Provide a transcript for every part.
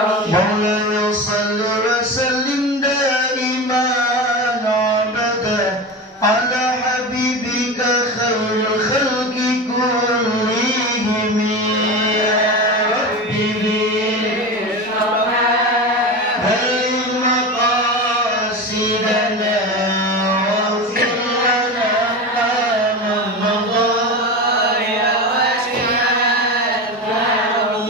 مولاي صل وسلم دائما أبدا على حبيبك خير الخلق كلهم يا ربي بلغ مقاصدنا واغفر لنا ما مضى يا واسع الكرم.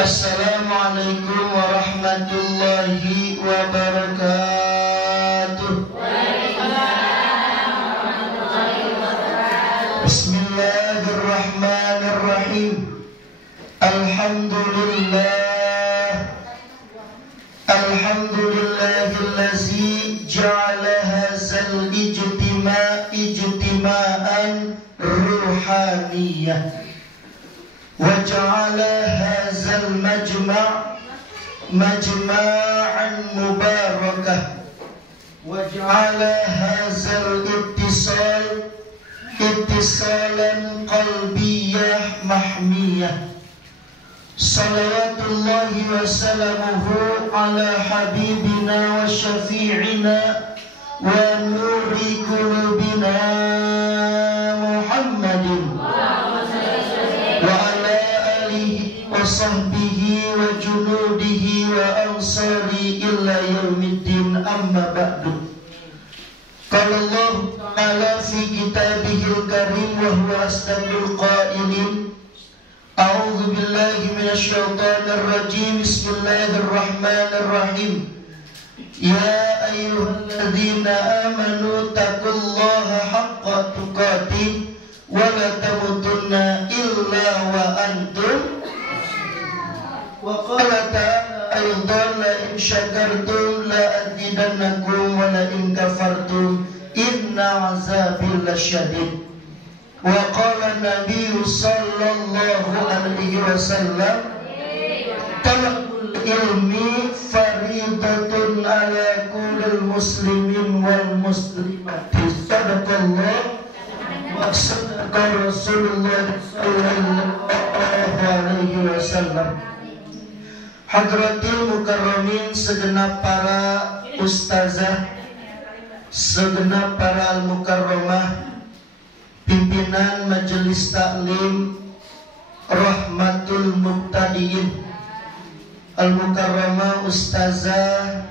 السلام عليكم warahmatullahi wabarakatuh. Bismillahirrahmanirrahim. Alhamdulillahillazi ja'ala hadzal ijtima'an ruhaniyah wa ja'ala hadzal majma'an mubarakah wa ja'ala hadzal ittisalan qalbiyyah mahmiyah. Salawatullahi wa salamuhu ala habibina wa syafi'ina wa nuri qulubina Muhammadin wa ala alihi wa sahbihi wa junudihi wa ansari illa yaumiddin, amma ba'du. Qala Allah ta'ala fi kitabihil karim wa huwa asdaqul qailin. A'udzu billahi minasyaitonir rajim. Bismillahirrahmanirrahim. Ya ayyuhalladzina amanu taqullaha haqqa tuqatih wa la tamutunna illa wa antum. Wa qala ta'ala aydan la in syakartum la azidannakum wa la in kafartum inna 'azabi lasyadid. Wa qala Nabi sallallahu alaihi wasallam talabul ilmi faridatun ala kulli muslimin wal muslimati. Sadaqallah wa sadaqa Rasulullah sallallahu alaihi wasallam. Hadratil mukarramin, segenap para ustazah, segenap para al-mukarramah, pimpinan majelis taklim Rahmatul Mubtadiin, al-mukarramah Ustazah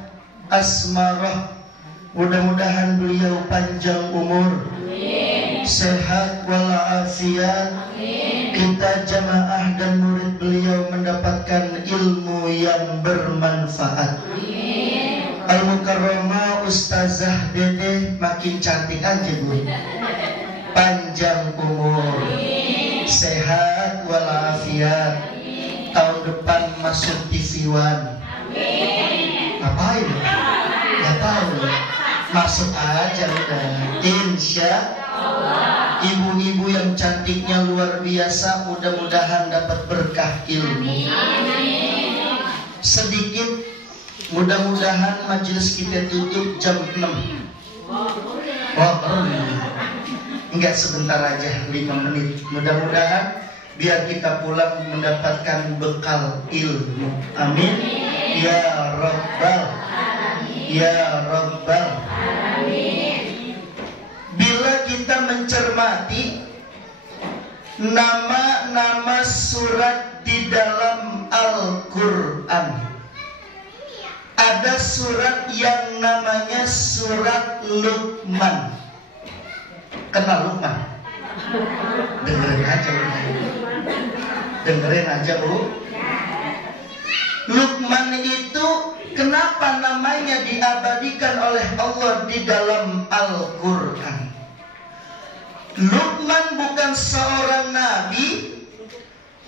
Asmarah, mudah-mudahan beliau panjang umur, sehat walafiat, kita jamaah dan murid beliau mendapatkan ilmu yang bermanfaat. Al-mukarramah Ustazah Dede makin cantik aja Bu, panjang umur, sehat walafiat, tahun depan masuk TV One. Ngapain? Gak tahu. Masuk aja udah. Insya Allah. Ibu-ibu yang cantiknya luar biasa, mudah-mudahan dapat berkah ilmu. Sedikit, mudah-mudahan majelis kita tutup jam 6. Enggak, sebentar aja, 5 menit. Mudah-mudahan biar kita pulang mendapatkan bekal ilmu. Amin. Ya Rabbal, ya Rabbal. Bila kita mencermati nama-nama surat di dalam Al-Quran, ada surat yang namanya surat Luqman. Kenal Luqman? Dengerin aja Bu. Dengerin aja Bu. Luqman itu kenapa namanya diabadikan oleh Allah di dalam Al-Quran? Luqman bukan seorang nabi,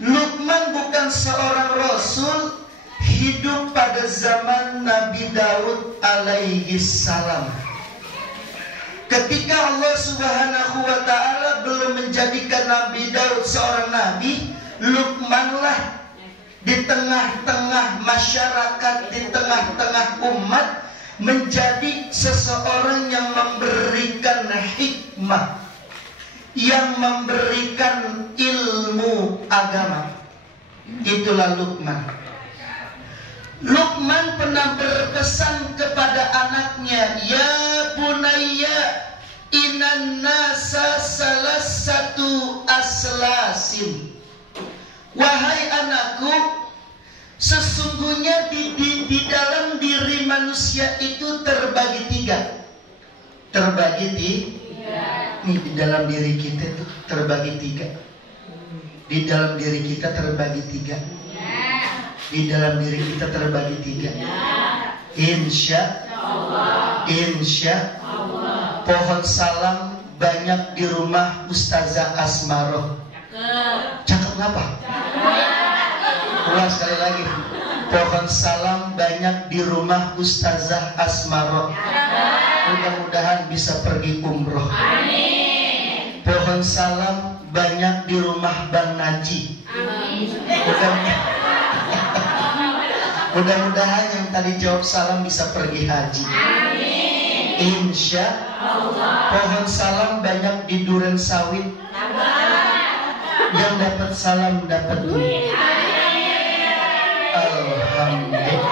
Luqman bukan seorang rasul, hidup pada zaman Nabi Daud alaihi salam. Ketika Allah subhanahu wa ta'ala belum menjadikan Nabi Daud seorang nabi, Luqmanlah di tengah-tengah masyarakat, di tengah-tengah umat, menjadi seseorang yang memberikan hikmah, yang memberikan ilmu agama. Itulah Luqman. Luqman pernah berpesan kepada anaknya, ya bunayya inan nasa salah satu aslasin. Wahai anakku, sesungguhnya di dalam diri manusia itu terbagi tiga. Terbagi di dalam diri kita itu terbagi tiga. Di dalam diri kita terbagi tiga. Di dalam diri kita terbagi tiga. Insya Allah. Pohon salam banyak di rumah Ustazah Asmaroh. Cakep ngapa? Ulang sekali lagi. Pohon salam banyak di rumah Ustazah Asmaroh. Mudah-mudahan bisa pergi umroh. Amin. Pohon salam banyak di rumah Bang Naji. Amin. Mudah-mudahan yang tadi jawab salam bisa pergi haji. Amin. Insya Allah. Pohon salam banyak di Duren Sawit. Yang dapat salam dapat duit. Alhamdulillah.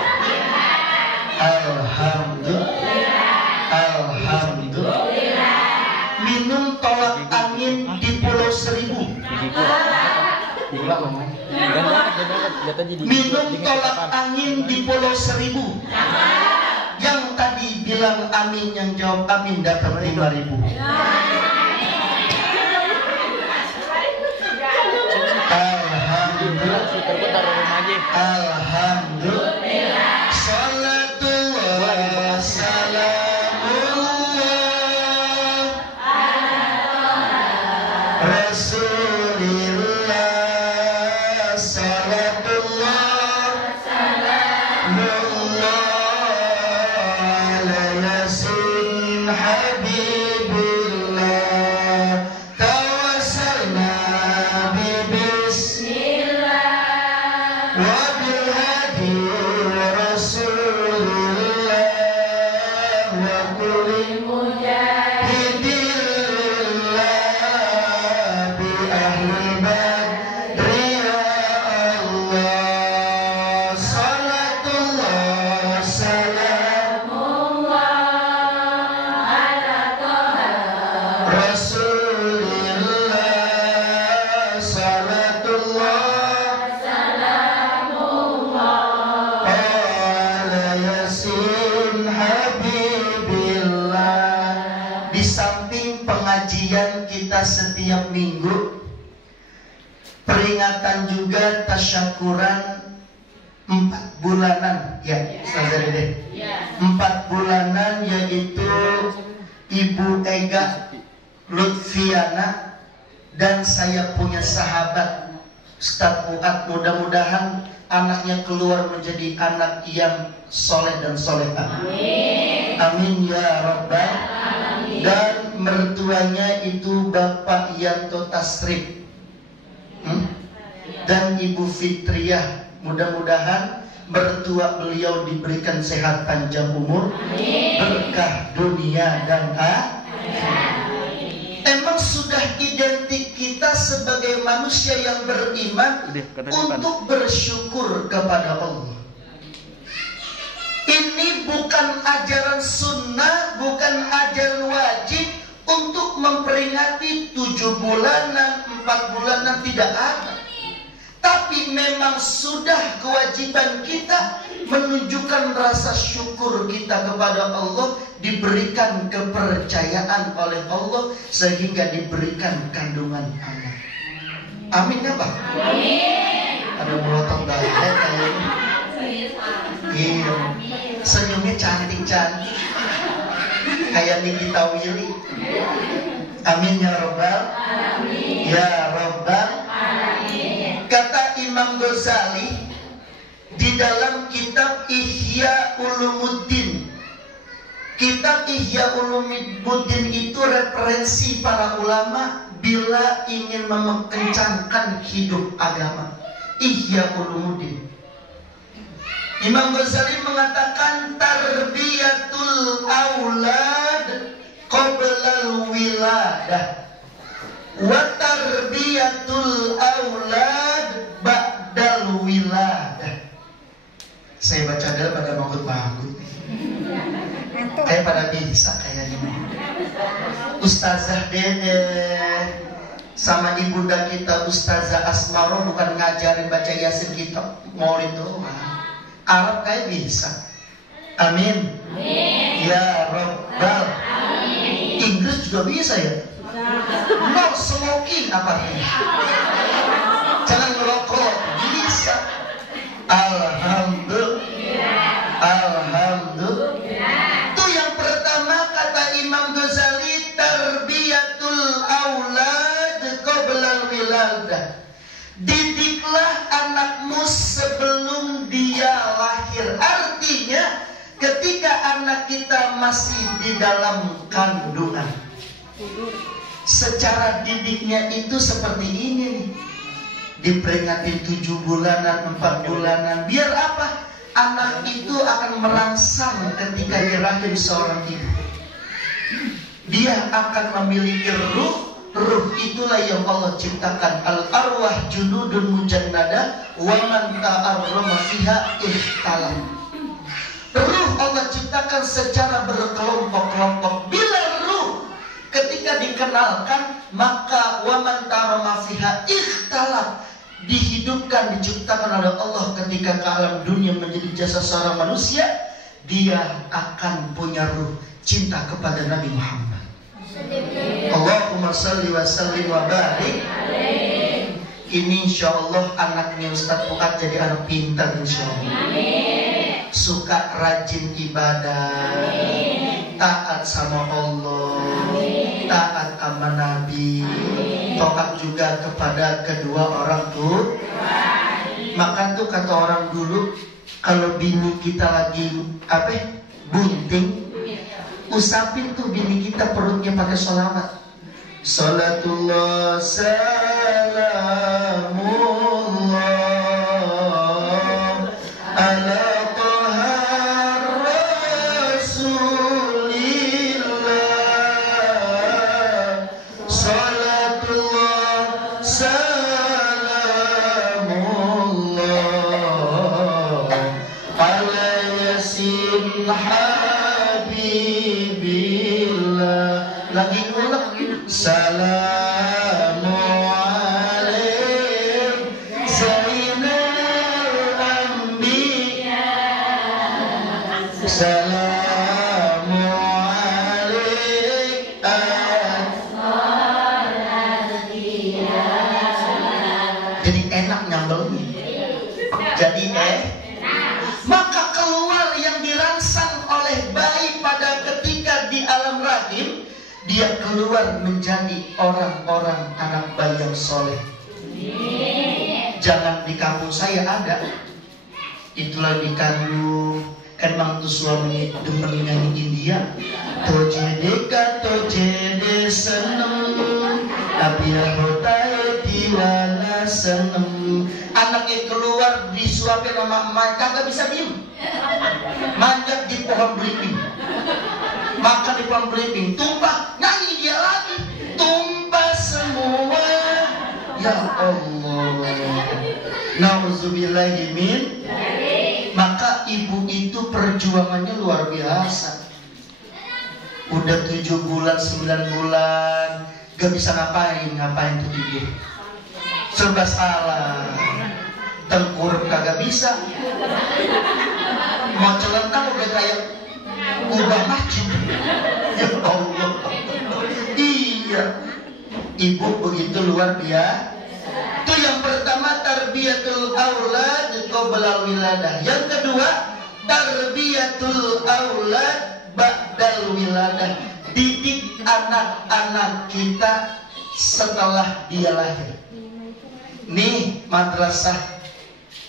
Alhamdulillah. Minum tolak angin di Pulau Seribu. Minum tolak angin di Pulau Seribu. Yang tadi bilang amin, yang jawab amin dapat 5.000. Alhamdulillah. Salatullah salamullah Rasulillah. Salatullah salamullah ala yasin habibillah. Tawassalna bibismillah wa bilhadi rasulillah wa kulli mujahidillah bi ahli badri ya Allah. Salatullah salamullah ala taha rasulillah. Salatullah salamullah ala yasin habibillah. Di samping pengajian kita setiap minggu, peringatan juga tasyakuran 4 bulanan ya, Ustazah Dede. 4 bulanan, yaitu Ibu Ega Lutfiana dan saya punya sahabat Ustaz Fuad. Mudah-mudahan anaknya keluar menjadi anak yang soleh dan solehah. Amin. Amin ya Rabbal Alamin. Dan mertuanya itu Bapak Yanto Tasrif dan Ibu Fitriah. Mudah-mudahan mertua beliau diberikan sehat panjang umur, berkah dunia dan akhirat. Emang sudah identik kita sebagai manusia yang beriman untuk bersyukur kepada Allah. Ini bukan ajaran sunnah, bukan ajaran wajib untuk memperingati 7 bulanan, 4 bulanan, tidak ada. Tapi memang sudah kewajiban kita menunjukkan rasa syukur kita kepada Allah, diberikan kepercayaan oleh Allah sehingga diberikan kandungan anak. Amin ya Pak? Amin. Ada melotot dah kayaknya. Iya. Senyumnya cantik-cantik. Kayak Nikita Willy. Amin ya Rabbal Alamin. Ya Rabbal Alamin. Kata Imam Ghazali di dalam kitab Ihya Ulumuddin. Kitab Ihya Ulumuddin itu referensi para ulama bila ingin mengencangkan hidup agama. Ihya Ulumuddin. Imam Ghazali mengatakan tarbiyatul aulad qoblal wiladah wa tarbiyatul aulad ba'dal wiladah. Saya baca dulu pada manggut-manggut. Kayak pada bisa kayaknya. Ustazah Dede sama ibunda kita Ustazah Asmaro bukan ngajarin baca Yasin kita maulid doang. Arab kayak bisa. Amin. Ya Rabbal. Inggris juga bisa ya. No smoking apa ini? Jangan ngerokok. Bisa. Alhamdulillah. Alhamdulillah. Itu yang pertama kata Imam Ghazali, tarbiyatul aulad qoblal wiladah. Didiklah anakmu sebelum dia lahir. Artinya ketika anak kita masih di dalam kandungan, secara didiknya itu seperti ini nih. Diperingatin 7 bulanan, 4 bulanan. Biar apa? Anak itu akan merangsang ketika di rahim seorang ibu. Dia akan memiliki ruh. Ruh itulah yang Allah ciptakan. Al-arwah junudun mujannada wa man ta'arrama fiha ikhtalam. Ruh Allah ciptakan secara berkelompok-kelompok. Bila ruh ketika dikenalkan, maka wa man ta'arrama fiha ikhtalam, dihidupkan, diciptakan oleh Allah ketika ke alam dunia menjadi jasa seorang manusia, dia akan punya ruh cinta kepada Nabi Muhammad. Allahumma salli wa sallim wa barik. Ini insyaallah anaknya Ustaz Fuad jadi anak pintar insyaallah. Suka rajin ibadah, taat sama Allah, taat sama Nabi, taat juga kepada kedua orang tua. Maka tuh kata orang dulu, kalau bini kita lagi bunting, usapin tuh bini kita perutnya pakai sholawat. Salatullah salamullah ala Salamu alaik Zainal Anbiya. Salamu alaik Asmal Anbiya. Jadi enak nyambelnya. Jadi maka keluar yang dirangsang oleh bayi pada ketika di alam rahim, dia keluar menjadi orang-orang anak bayi yang soleh. Jangan di kampung saya ada. Itulah dikandung. Emang tuh suami demen nyanyi India. Tojede ka tojede seneng, abia hotai diwala seneng. Anaknya keluar disuapin sama emak, kagak bisa diem. Manjat di pohon belimbing. Makan di pohon belimbing, tumpah, nyanyi dia lagi, tumpah semua. Ya Allah, na'udzubillahi min. Maka ibu itu perjuangannya luar biasa. Udah 7 bulan, 9 bulan, gak bisa ngapain tuh ibu. Serba salah, tengkurap kagak bisa. Mau celentang udah kayak ubah macam. Ya Allah. Iya. Ibu begitu luar biasa. Itu yang pertama, tarbiyatul aulad qoblal wiladah. Yang kedua, tarbiyatul aulad ba'dal wiladah. Didik anak-anak kita setelah dia lahir. Nih madrasah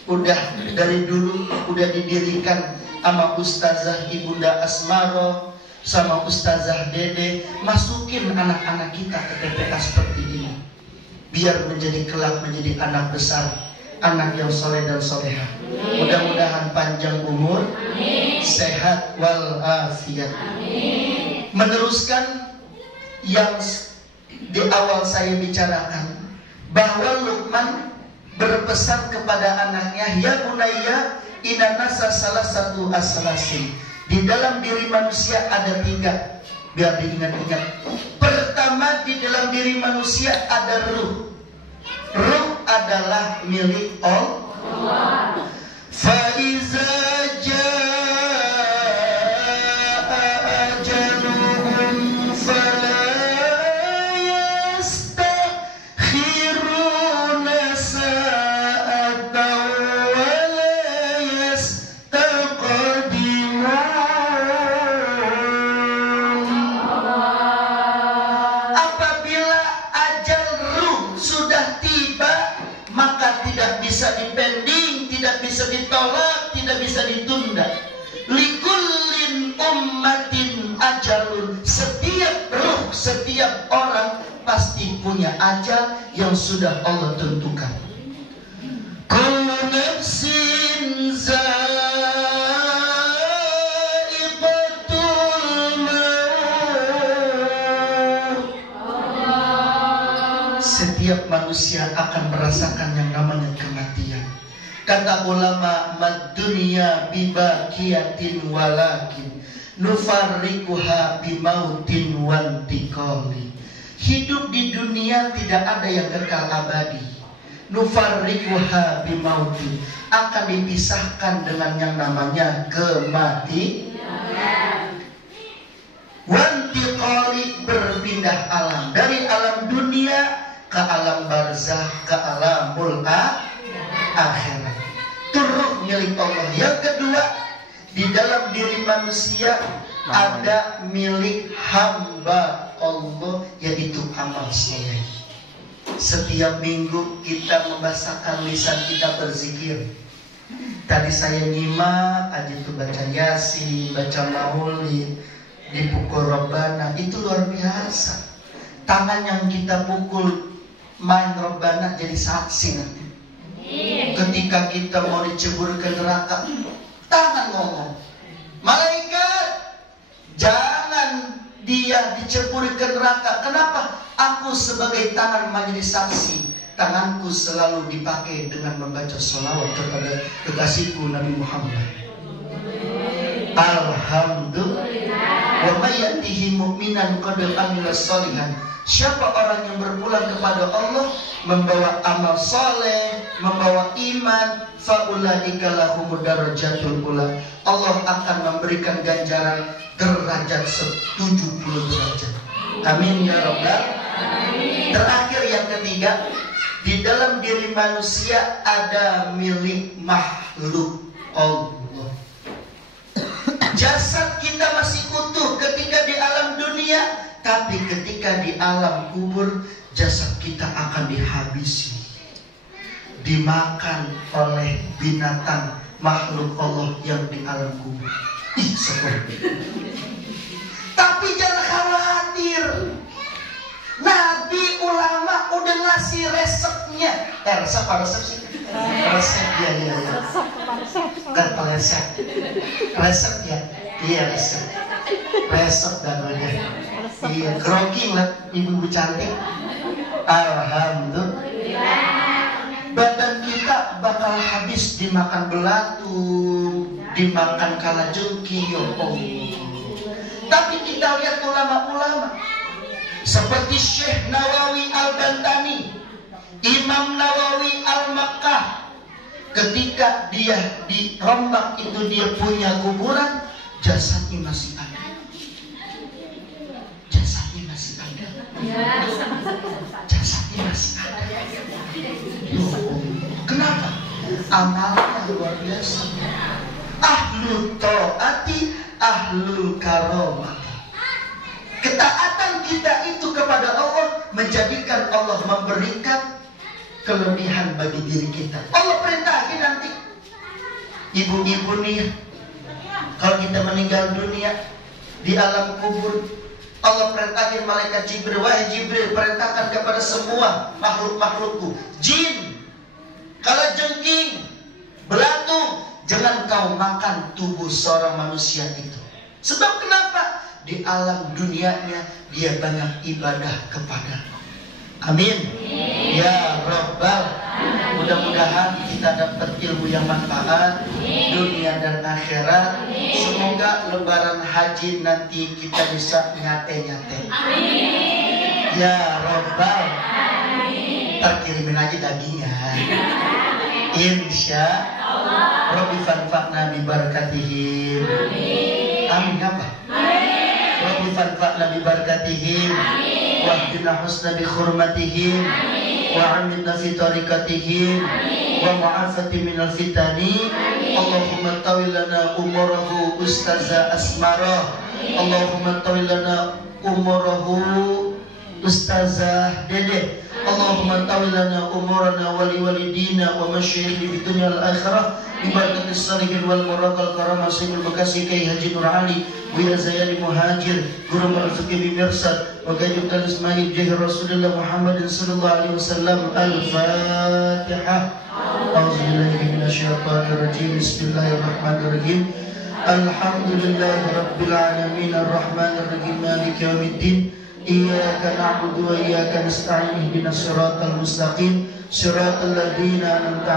udah dari dulu udah didirikan sama Ustazah Ibunda Asmaro, sama Ustazah Dede. Masukin anak-anak kita ke TPA seperti ini, biar menjadi kelak menjadi anak besar, anak yang soleh dan soleha. Mudah-mudahan panjang umur, sehat walafiat. Meneruskan yang di awal saya bicarakan, bahwa Luqman berpesan kepada anaknya, ya bunayya Inna nasa salah satu asalasin. Di dalam diri manusia ada 3. Biar diingat-ingat. Pertama, di dalam diri manusia ada ruh. Ruh adalah milik Allah. Faiza bisa ditolak, tidak bisa ditunda. Likullin ummatin ajalun. Setiap ruh, setiap orang pasti punya ajal yang sudah Allah tentukan. Kullu nafsin za'iqatul maut. Setiap manusia akan merasakan yang namanya kematian. Kata ulama, mad dunya bibaqiyatin walakin nufarriquha bimautin wantiqali. Hidup di dunia tidak ada yang kekal abadi. Nufarriquha bimautin, akan dipisahkan dengan yang namanya kematian. Wantiqali, berpindah alam, dari alam dunia ke alam barzakh, ke alamul akhirat. Turun milik Allah. Yang kedua, di dalam diri manusia ada milik hamba Allah, yaitu amal soleh. Setiap minggu kita membasahkan lisan kita berzikir. Tadi saya nyimak aja itu baca Yasin, baca Maulid, dipukul Rabbana, itu luar biasa. Tangan yang kita pukul main Rabbana jadi saksi nanti. Ketika kita mau dicebur ke neraka, tangan ngomong, malaikat, jangan dia dicebur ke neraka. Kenapa? Aku sebagai tangan menjadi saksi. Tanganku selalu dipakai dengan membaca sholawat kepada kekasihku Nabi Muhammad. Alhamdulillah. Wa may yatihi mu'minan qad amila sholihan. Siapa orang yang berpulang kepada Allah membawa amal soleh, membawa iman, faulaika lahumud darajatul ula. Allah akan memberikan ganjaran derajat 70 derajat. Amin ya rabbal alamin. Terakhir yang ketiga, di dalam diri manusia ada milik makhluk Allah. Jasad kita masih utuh ketika di alam dunia, tapi ketika di alam kubur, jasad kita akan dihabisi, dimakan oleh binatang makhluk Allah yang di alam kubur. Tapi jangan khawatir, Nabi ulama udah ngasih resepnya. Resep apa resep sih? Resep ya. Kan resep. Resep ya. Iya resep. Resep namanya. Iya, grogi lah ibu-ibu cantik. Alhamdulillah. Badan kita bakal habis dimakan belatung, dimakan kalajengking, ya Allah. Tapi kita lihat ulama-ulama seperti Syekh Nawawi Al-Bantani, Imam Nawawi Al-Makkah, ketika dia dirombak itu dia punya kuburan, jasadnya masih ada. Jasadnya masih ada. Jasadnya masih ada. Kenapa? Amalnya luar biasa. Ahlul ta'ati, ahlul karamah. Ketaatan kita itu kepada Allah menjadikan Allah memberikan kelebihan bagi diri kita. Allah perintahin nanti. Ibu-ibu nih, kalau kita meninggal dunia di alam kubur, Allah perintahin malaikat Jibril, wahai Jibril, perintahkan kepada semua makhluk-makhlukku, jin, kalajengking, belatung, jangan kau makan tubuh seorang manusia itu. Sebab kenapa? Di alam dunianya dia banyak ibadah kepada. Amin. Ya Rabbal Mudah-mudahan kita dapat ilmu yang manfaat dunia dan akhirat. Semoga lebaran haji nanti kita bisa nyate-nyate. Ya Rabbal, terkirimin aja dagingnya. Insya Allah. Rabbi fanfa'na bi barakatihim. Amin apa? Rabbi fanfa'na bi barakatihim. Wahdina husna bi hurmatihim. Wa amilna fi tariqatihim. Wa mu'afati minal fitani. Allahumma tawilana umurahu ustaza asmara. Allahumma tawilana umurahu ustazah Dede. Allahumma tawilana umurana wali walidina wa masyayikh di dunia al-akhirah bi barakatis salihin wal muraqal karamah Sayyidul Bekasi Kiai Haji Nur Ali Buya Zayani Muhajir Guru Marzuki bi Mirsad wa Gajib Ismail Jahir Rasulullah Muhammad sallallahu alaihi wasallam. Al-Fatihah. A'udzubillahi minasyaitonir rajim. Bismillahirrahmanirrahim. Alhamdulillahi rabbil alamin arrahmanir rahim maliki yaumiddin. Iyyaka na'budu wa iyyaka nasta'in ihdinas siratal mustaqim siratal ladzina an'amta